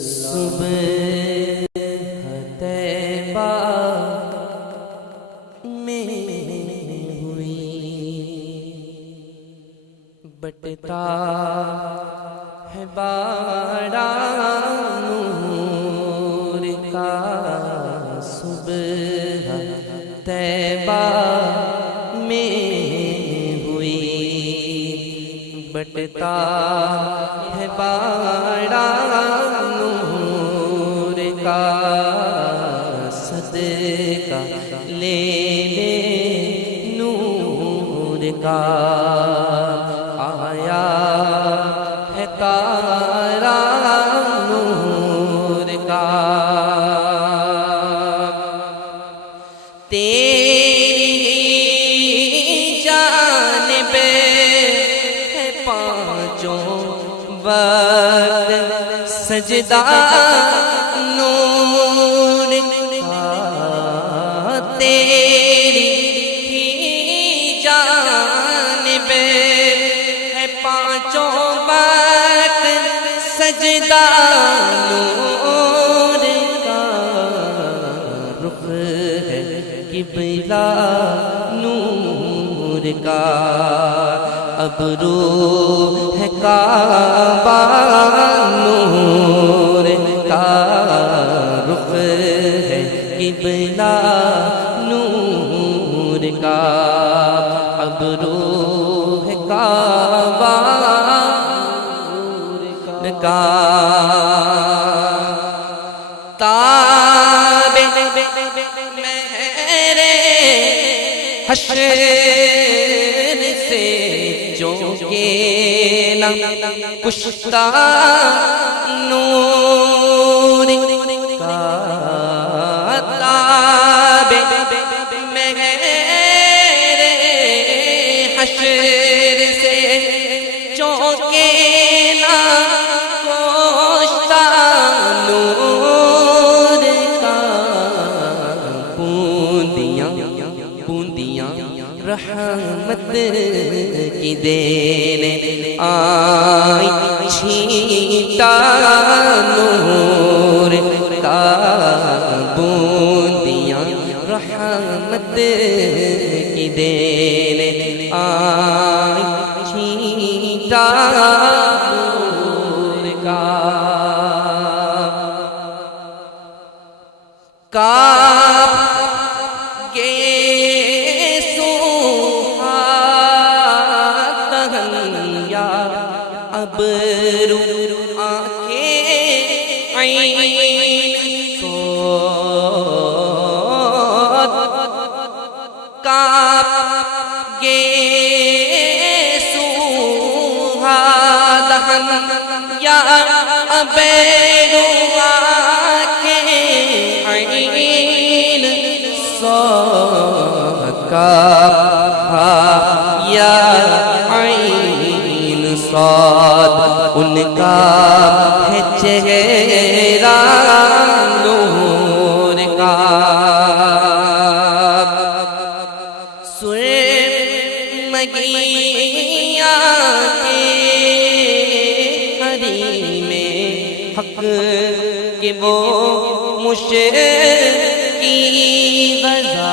صبح طیبہ میں ہوئی بٹتا ہے باڑا نور کا صبح طیبہ میں ہوئی بٹتا ہے باڑا نور کا صدقہ لے لے نور کا آیا ہے تارا نور کا تیری جانب ہے پانچوں وقت سجدہ نور کا تیری جانب ہے پانچوں وقت سجدہ نور کا رخ ہے قبلہ نور کا ابرو ہے کعبہ نور کا رخ ہے قبلہ نور کا ابرو ہے کعبہ نور کا تاب میرے حشر سے چونکے نہ کشتا نور کا تاب میرے حشر سے چونکے نہ کشتا نور کا بوندیاں رحمت کی دینے آئی چھینٹا نور کا بوندیاں رحمت کی دینے آئی چھینٹا نور کا کعب گے ابرو آنکھیں عین صوت کعب گے سوہا دہن یا ابرو آنکھیں عین صوت کعب یا عین صاد ان کا ہے چہرہ نور کا سرمگیاں کے حریم حق کہ وہ مشرقی غزال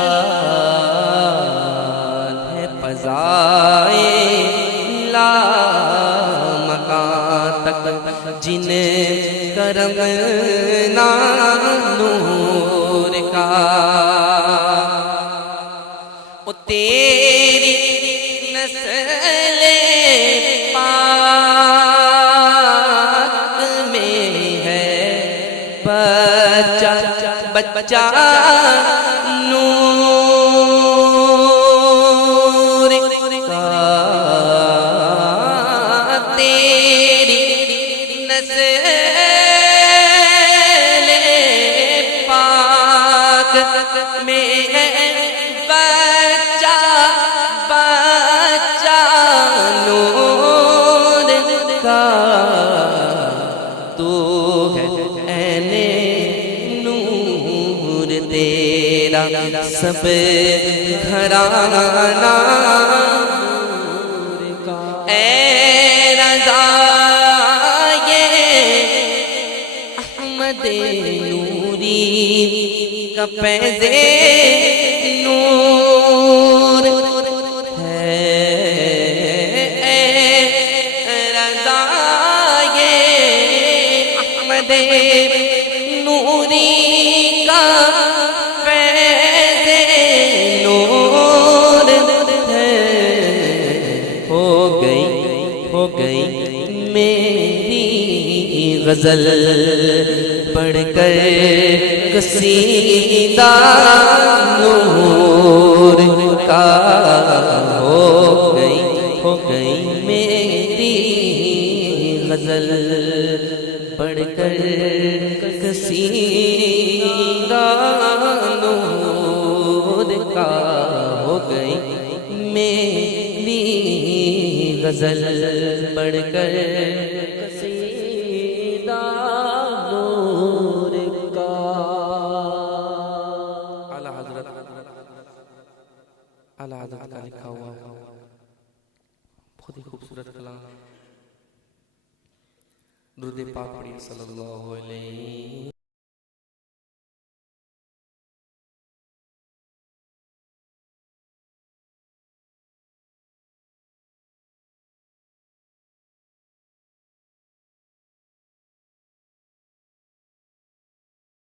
ہے فضائے جن کرم نور کا او تیری نسل پاک میں ہے بچہ بچہ نور کا تیری نسل پاک میں ہے بچہ بچہ نور کا تو ہے عین نور تیرا سب گھرانہ نور کا اے رضا فیض نور ہے رضا یہ احمد نوری کا فیض نور ہے ہو گئی میری غزل پڑھ کر قصیدہ نور کا ہو گئی میری غزل پڑھ کر قصیدہ نور کا ہو گئی میری غزل پڑھ کر قصیدہ نور کا اعلیٰ حضرت کا لکھا ہوا بہت ہی خوبصورت کلام درود پاک پڑھیے صلی اللہ علیہ